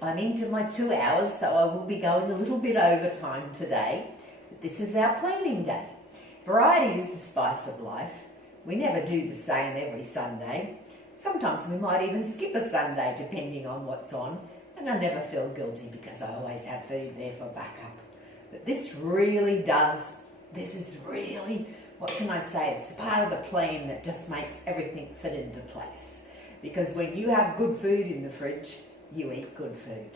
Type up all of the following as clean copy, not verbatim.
I'm into my 2 hours, so I will be going a little bit overtime today. But this is our planning day. Variety is the spice of life. We never do the same every Sunday. Sometimes we might even skip a Sunday depending on what's on, and I never feel guilty because I always have food there for backup. But this is really, what can I say, it's the part of the plan that just makes everything fit into place. Because when you have good food in the fridge, you eat good food.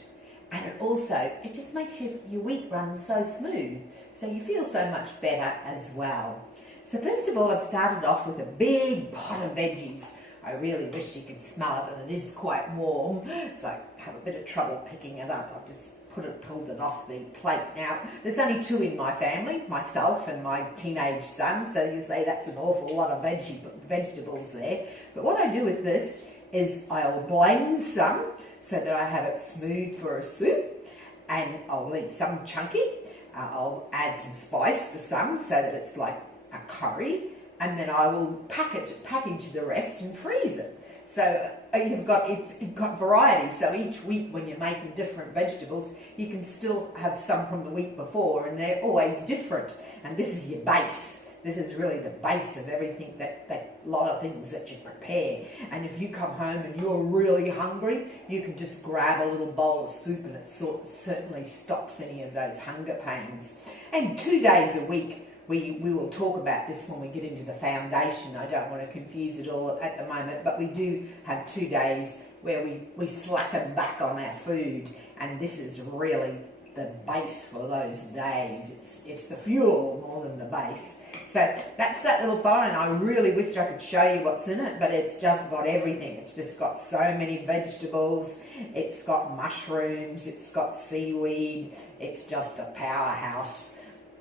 And it just makes your week run so smooth, so you feel so much better as well. So first of all, I've started off with a big pot of veggies. I really wish you could smell it, and it is quite warm, so I have a bit of trouble picking it up. I've just pulled it off the plate. Now, there's only 2 in my family, myself and my teenage son, so you say that's an awful lot of vegetables there. But what I do with this is I'll blend some so that I have it smooth for a soup, and I'll leave some chunky. I'll add some spice to some so that it's like a curry, and then I will package the rest and freeze it. So it's got variety. So each week when you're making different vegetables, you can still have some from the week before, and they're always different. And this is your base. This is really the base of everything, that lot of things that you prepare. And if you come home and you're really hungry, you can just grab a little bowl of soup, and it certainly stops any of those hunger pains. And 2 days a week, we will talk about this when we get into the foundation. I don't want to confuse it all at the moment, but we do have 2 days where we slacken back on our food, and this is really the base for those days. It's the fuel more than the base. So that's that little file, and I really wish I could show you what's in it, but it's just got everything. It's just got so many vegetables, it's got mushrooms, it's got seaweed. It's just a powerhouse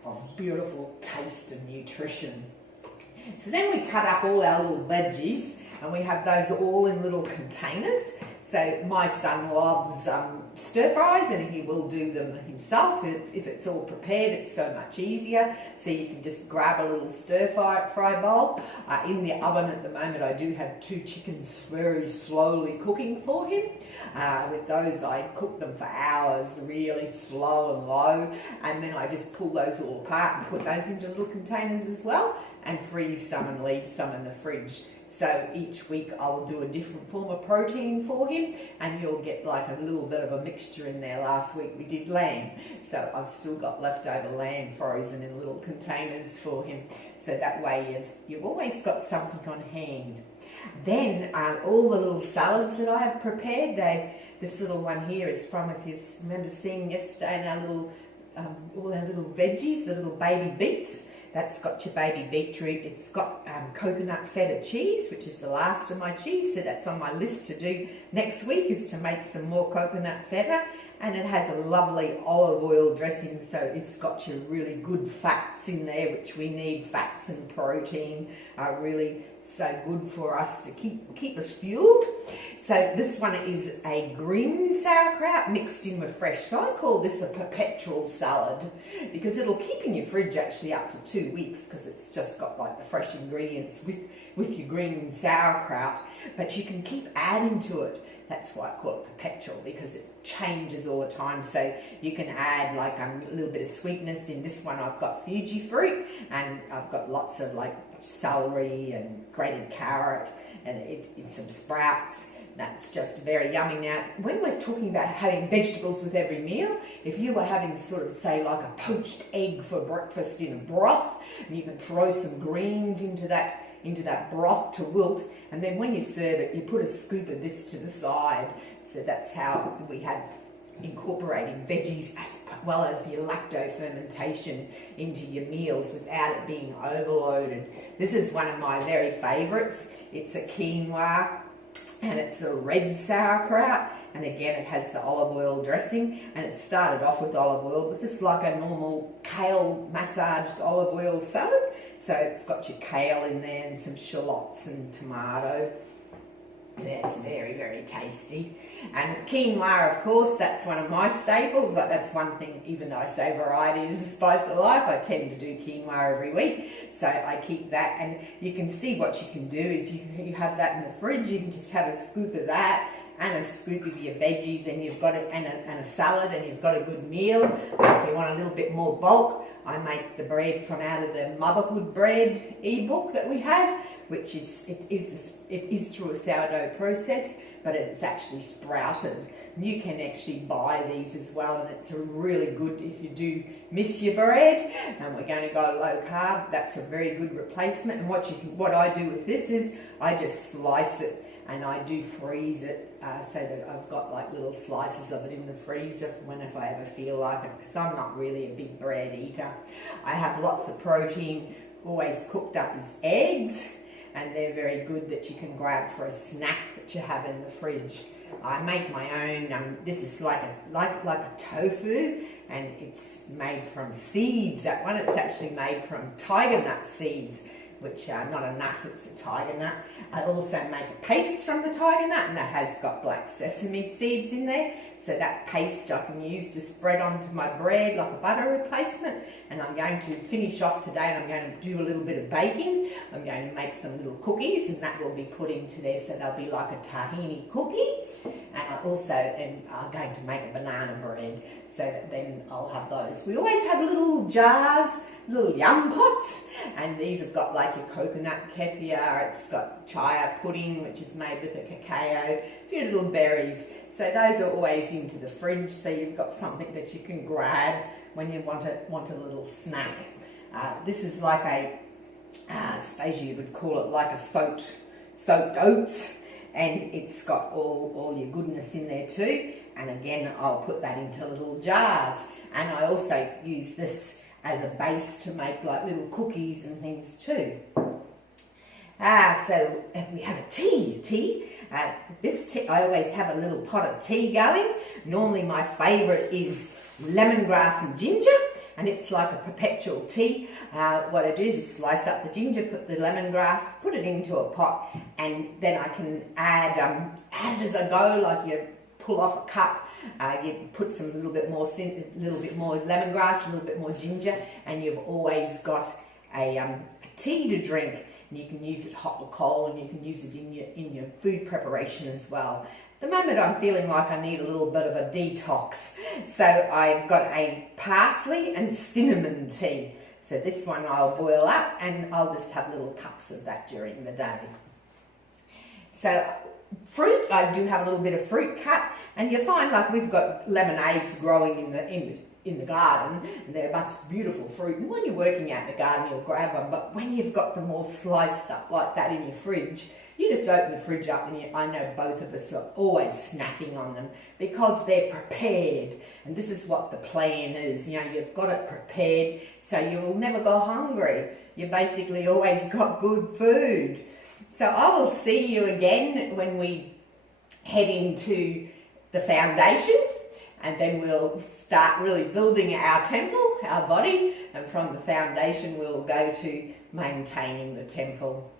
of beautiful taste and nutrition. So then we cut up all our little veggies, and we have those all in little containers. So my son loves stir fries, and he will do them himself. If it's all prepared, it's so much easier. So you can just grab a little stir fry bowl. In the oven at the moment, I do have 2 chickens very slowly cooking for him. With those, I cook them for hours, really slow and low, and then I just pull those all apart and put those into little containers as well, and freeze some and leave some in the fridge. So each week I will do a different form of protein for him, and you'll get like a little bit of a mixture in there. Last week we did lamb, so I've still got leftover lamb frozen in little containers for him. So that way you've always got something on hand. Then all the little salads that I have prepared, this little one here is from, if you remember seeing yesterday, in our little, all our little veggies, the little baby beets. That's got your baby beetroot. It's got coconut feta cheese, which is the last of my cheese, so that's on my list to do next week, is to make some more coconut feta. And it has a lovely olive oil dressing, so it's got your really good fats in there, which we need. Fats and protein are really so good for us to keep us fueled. So this one is a green sauerkraut mixed in with fresh. So I call this a perpetual salad, because it'll keep in your fridge actually up to 2 weeks, because it's just got like the fresh ingredients with your green sauerkraut, but you can keep adding to it. That's why I call it perpetual, because it changes all the time. So you can add like a little bit of sweetness. In this one I've got Fuji fruit, and I've got lots of like celery and grated carrot and some sprouts. That's just very yummy. Now, when we're talking about having vegetables with every meal, if you were having sort of, say, like a poached egg for breakfast in a broth, and you can throw some greens into that broth to wilt, and then when you serve it, you put a scoop of this to the side. So that's how we have incorporating veggies as well as your lacto fermentation into your meals without it being overloaded. This is one of my very favourites. It's a quinoa, and it's a red sauerkraut, and again it has the olive oil dressing, and it started off with olive oil. This is like a normal kale massaged olive oil salad, so it's got your kale in there and some shallots and tomato. Yeah, it's very, very tasty. And quinoa, of course, that's one of my staples. Like, that's one thing, even though I say variety is the spice of life, I tend to do quinoa every week. So I keep that, and you can see what you can do is you have that in the fridge. You can just have a scoop of that and a scoop of your veggies, and you've got it, and a salad, and you've got a good meal. If you want a little bit more bulk, I make the bread from out of the Motherhood Bread ebook that we have, which it is through a sourdough process, but it's actually sprouted. You can actually buy these as well, and it's a really good, if you do miss your bread and we're going to go low carb, that's a very good replacement. And what I do with this is I just slice it, and I do freeze it so that I've got like little slices of it in the freezer if I ever feel like it, because I'm not really a big bread eater. I have lots of protein always cooked up as eggs, and they're very good that you can grab for a snack that you have in the fridge. I make my own, this is like a tofu, and it's made from seeds. That one, it's actually made from tiger nut seeds, which are not a nut, it's a tiger nut. I also make a paste from the tiger nut, and that has got black sesame seeds in there. So that paste I can use to spread onto my bread like a butter replacement. And I'm going to finish off today, and I'm going to do a little bit of baking. I'm going to make some little cookies, and that will be put into there, so they'll be like a tahini cookie. And I also am going to make a banana bread, so that then I'll have those. We always have little jars, little yum pots, and these have got like your coconut kefir, it's got chia pudding, which is made with the cacao, a few little berries. So those are always into the fridge, so you've got something that you can grab when you want a little snack. This is like I suppose you would call it like a soaked oats, and it's got all your goodness in there too. And again, I'll put that into little jars. And I also use this as a base to make like little cookies and things too. So we have a tea. This tea, I always have a little pot of tea going. Normally my favourite is lemongrass and ginger, and it's like a perpetual tea. What I do is just slice up the ginger, put the lemongrass, put it into a pot, and then I can add it as I go, like you pull off a cup, you put a little bit more lemongrass, a little bit more ginger, and you've always got a tea to drink. And you can use it hot or cold, and you can use it in your food preparation as well. At the moment I'm feeling like I need a little bit of a detox, so I've got a parsley and cinnamon tea. So this one I'll boil up, and I'll just have little cups of that during the day. So fruit, I do have a little bit of fruit cut, and you find like we've got lemonades growing in the garden, and they're much beautiful fruit, and when you're working out in the garden you'll grab one, but when you've got them all sliced up like that in your fridge, you just open the fridge up, and I know both of us are always snacking on them because they're prepared. And this is what the plan is, you've got it prepared so you'll never go hungry. You basically always got good food. So I will see you again when we head into the foundations, and then we'll start really building our temple, our body, and from the foundation we'll go to maintaining the temple.